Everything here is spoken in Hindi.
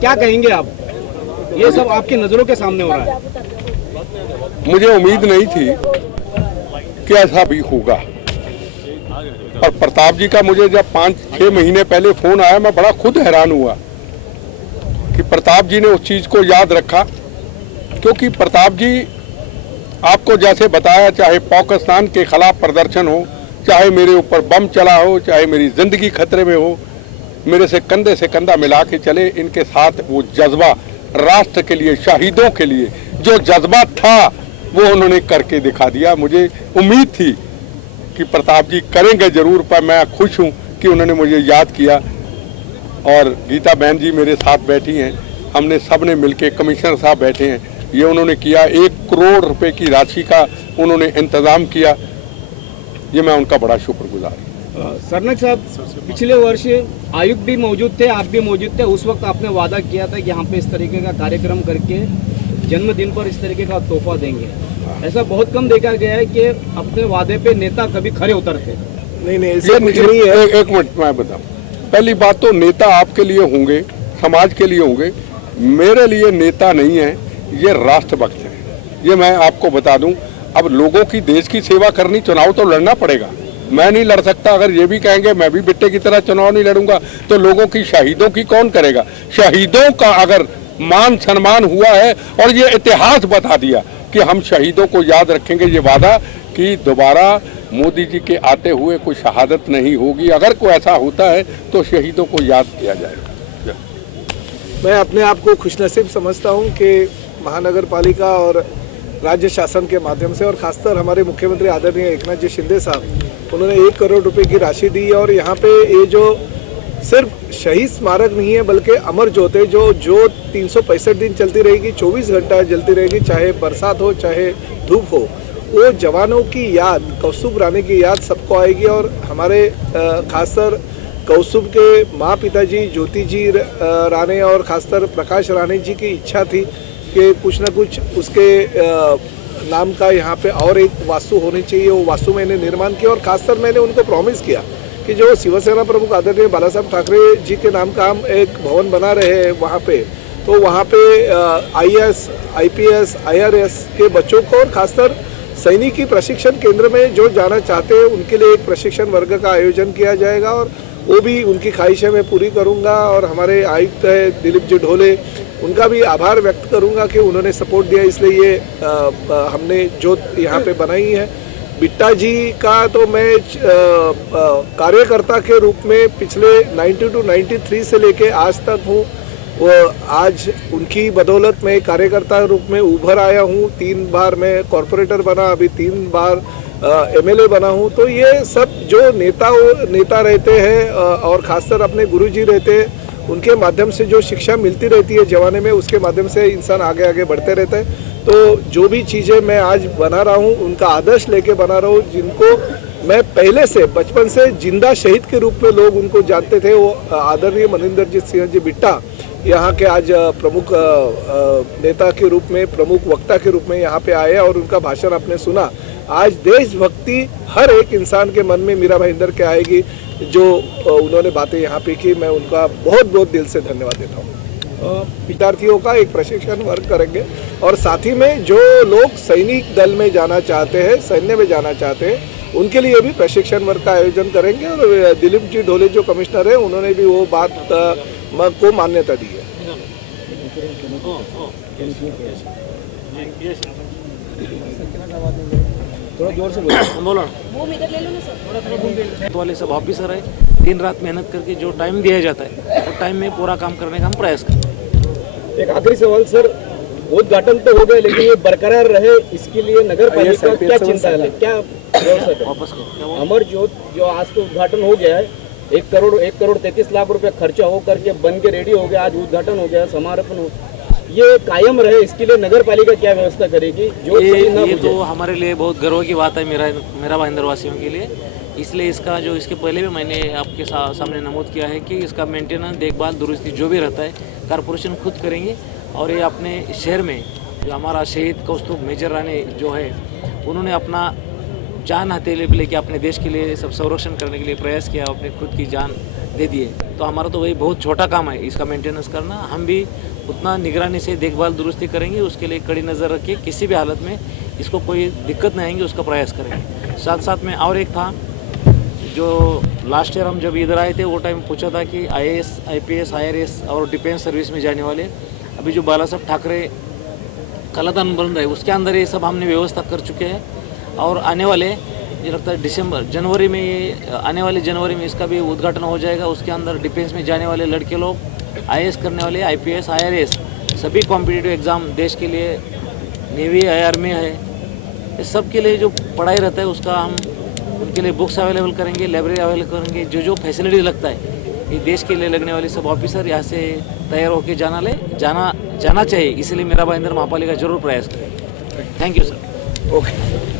क्या कहेंगे आप? ये सब आपकी नजरों के सामने हो रहा है। मुझे उम्मीद नहीं थी कि ऐसा भी होगा। और प्रताप जी का मुझे जब 5-6 महीने पहले फोन आया, मैं बड़ा खुद हैरान हुआ कि प्रताप जी ने उस चीज को याद रखा। क्योंकि प्रताप जी आपको जैसे बताया, चाहे पाकिस्तान के खिलाफ प्रदर्शन हो, चाहे मेरे ऊपर बम चला हो, चाहे मेरी जिंदगी खतरे में हो, मेरे से कंधा मिला के चले। इनके साथ वो जज्बा राष्ट्र के लिए, शहीदों के लिए जो जज्बा था वो उन्होंने करके दिखा दिया। मुझे उम्मीद थी कि प्रताप जी करेंगे जरूर, पर मैं खुश हूं कि उन्होंने मुझे याद किया। और गीता बहन जी मेरे साथ बैठी हैं, हमने सब ने मिलकर, कमिश्नर साहब बैठे हैं, ये उन्होंने किया। 1 करोड़ रुपए की राशि का उन्होंने इंतजाम किया। ये मैं उनका बड़ा शुक्रगुजार हूँ। सरनाईक साहब, पिछले वर्ष आयुक्त भी मौजूद थे, आप भी मौजूद थे। उस वक्त आपने वादा किया था कि यहाँ पे इस तरीके का कार्यक्रम करके जन्मदिन पर इस तरीके का तोहफा देंगे। ऐसा बहुत कम देखा गया है कि अपने वादे पे नेता कभी खरे उतरते। नहीं, ऐसा कुछ नहीं है। एक मिनट मैं बताऊं। पहली बात तो नेता आपके लिए होंगे, समाज के लिए होंगे, मेरे लिए नेता नहीं है, ये राष्ट्रभक्त है। ये मैं आपको बता दूं। अब लोगों की, देश की सेवा करनी, चुनाव तो लड़ना पड़ेगा। मैं नहीं लड़ सकता। अगर ये भी कहेंगे मैं भी बिट्टे की तरह चुनाव नहीं लड़ूंगा, तो लोगों की, शहीदों की कौन करेगा? शहीदों का अगर मान सम्मान हुआ है और ये इतिहास बता दिया कि हम शहीदों को याद रखेंगे, ये वादा कि दोबारा मोदी जी के आते हुए कोई शहादत नहीं होगी। अगर कोई ऐसा होता है तो शहीदों को याद किया जाएगा। मैं अपने आप को खुशनसीब समझता हूं कि महानगर पालिका और राज्य शासन के माध्यम से, और खासकर हमारे मुख्यमंत्री आदरणीय एकनाथ जी शिंदे साहब, उन्होंने 1 करोड़ रुपए की राशि दी। और यहाँ पे ये जो सिर्फ शहीद स्मारक नहीं है, बल्कि अमर ज्योत है, जो 365 दिन चलती रहेगी, 24 घंटा जलती रहेगी, चाहे बरसात हो चाहे धूप हो। वो जवानों की याद, कौस्तुभ राणे की याद सबको आएगी। और हमारे खासकर कौस्तुभ के माँ पिताजी ज्योति जी राणे और खासकर प्रकाश राणे जी की इच्छा थी कि कुछ ना कुछ उसके नाम का यहाँ पे और एक वास्तु होनी चाहिए। वो वास्तु मैंने निर्माण किया। और खासकर मैंने उनको प्रॉमिस किया कि जो शिवसेना प्रमुख आदरणीय बाला साहब ठाकरे जी के नाम का हम एक भवन बना रहे हैं वहाँ पे, तो वहाँ पे IAS, IPS, IRS के बच्चों को, और खासकर सैनिकी प्रशिक्षण केंद्र में जो जाना चाहते हैं उनके लिए एक प्रशिक्षण वर्ग का आयोजन किया जाएगा। और वो भी उनकी ख्वाहिशें मैं पूरी करूँगा। और हमारे आयुक्त है दिलीप जी ढोले, उनका भी आभार व्यक्त करूंगा कि उन्होंने सपोर्ट दिया, इसलिए ये हमने जो यहाँ पे बनाई है। बिट्टा जी का तो मैं कार्यकर्ता के रूप में पिछले 92 से लेके आज तक हूँ। वो आज उनकी बदौलत मैं कार्यकर्ता रूप में उभर आया हूँ। 3 बार मैं कॉरपोरेटर बना, अभी 3 बार MLA बना हूँ। तो ये सब जो नेता रहते हैं और खासकर अपने गुरुजी रहते हैं, उनके माध्यम से जो शिक्षा मिलती रहती है जवाने में, उसके माध्यम से इंसान आगे आगे बढ़ते रहता है। तो जो भी चीज़ें मैं आज बना रहा हूँ, उनका आदर्श लेके बना रहा हूँ, जिनको मैं पहले से बचपन से जिंदा शहीद के रूप में लोग उनको जानते थे। वो आदरणीय मनिंदरजीत सिंह जी बिट्टा यहाँ के आज प्रमुख नेता के रूप में, प्रमुख वक्ता के रूप में यहाँ पे आए और उनका भाषण आपने सुना। आज देशभक्ति हर एक इंसान के मन में मीरा भाईंदर के आएगी। जो उन्होंने बातें यहाँ पे की, मैं उनका बहुत बहुत दिल से धन्यवाद देता हूँ। विद्यार्थियों का एक प्रशिक्षण वर्ग करेंगे और साथ ही में जो लोग सैनिक दल में जाना चाहते हैं, सैन्य में जाना चाहते हैं, उनके लिए भी प्रशिक्षण वर्ग का आयोजन करेंगे। और दिलीप जी ढोले जो कमिश्नर है, उन्होंने भी वो बात को मान्यता दी है। थोड़ा जोर से बोलो। तो वाले सब ऑफिसर है, दिन रात मेहनत करके जो टाइम दिया जाता है वो टाइम में पूरा काम करने का हम प्रयास करते हैं। एक आखिरी सवाल सर, उद्घाटन तो हो गया, लेकिन ये बरकरार रहे इसके लिए नगर पालिका क्या चिंता है, क्या वापस करो। अमर ज्योत जो आज तो उद्घाटन हो गया है, 1 करोड़ 33 लाख रुपए खर्चा हो करके बन के रेडी हो गया, आज उद्घाटन हो गया, समापन हो, ये कायम रहे इसके लिए नगर पालिका क्या व्यवस्था करेगी? जो ये तो हमारे लिए बहुत गर्व की बात है मेरा भाईंदर वासियों के लिए। इसलिए इसका जो इसके पहले भी मैंने आपके सामने नमूद किया है कि इसका मेंटेनेंस, देखभाल, दुरुस्ती जो भी रहता है कारपोरेशन खुद करेंगे। और ये अपने शहर में जो हमारा शहीद कौस्तुभ मेजर राणे जो है, उन्होंने अपना जान हथेली पे लेके अपने देश के लिए सब संरक्षण करने के लिए प्रयास किया, अपने खुद की जान दे दिए। तो हमारा तो वही बहुत छोटा काम है इसका मेंटेनेंस करना। हम भी उतना निगरानी से देखभाल दुरुस्ती करेंगे, उसके लिए कड़ी नज़र रख के किसी भी हालत में इसको कोई दिक्कत नहीं आएंगी उसका प्रयास करेंगे। साथ साथ में और एक था जो लास्ट ईयर हम जब इधर आए थे वो टाइम पूछा था कि IAS, IPS, IRS और डिफेंस सर्विस में जाने वाले अभी जो बाला साहब ठाकरे कलादान बन रहे उसके अंदर ये सब हमने व्यवस्था कर चुके हैं। और आने वाले मुझे लगता है जनवरी में ये आने वाले जनवरी में इसका भी उद्घाटन हो जाएगा। उसके अंदर डिफेंस में जाने वाले लड़के लोग, IAS करने वाले, IPS, IRS सभी कॉम्पिटिटिव एग्ज़ाम देश के लिए, नेवी है, आर्मी है, इस सब के लिए जो पढ़ाई रहता है उसका हम उनके लिए बुक्स अवेलेबल करेंगे, लाइब्रेरी अवेलेबल करेंगे। जो फैसिलिटी लगता है ये देश के लिए लगने वाले सब ऑफिसर यहाँ से तैयार होकर जाना चाहिए। इसलिए मेरा भाईंदर महापालिका जरूर प्रयास करें। Thank you sir. ओके।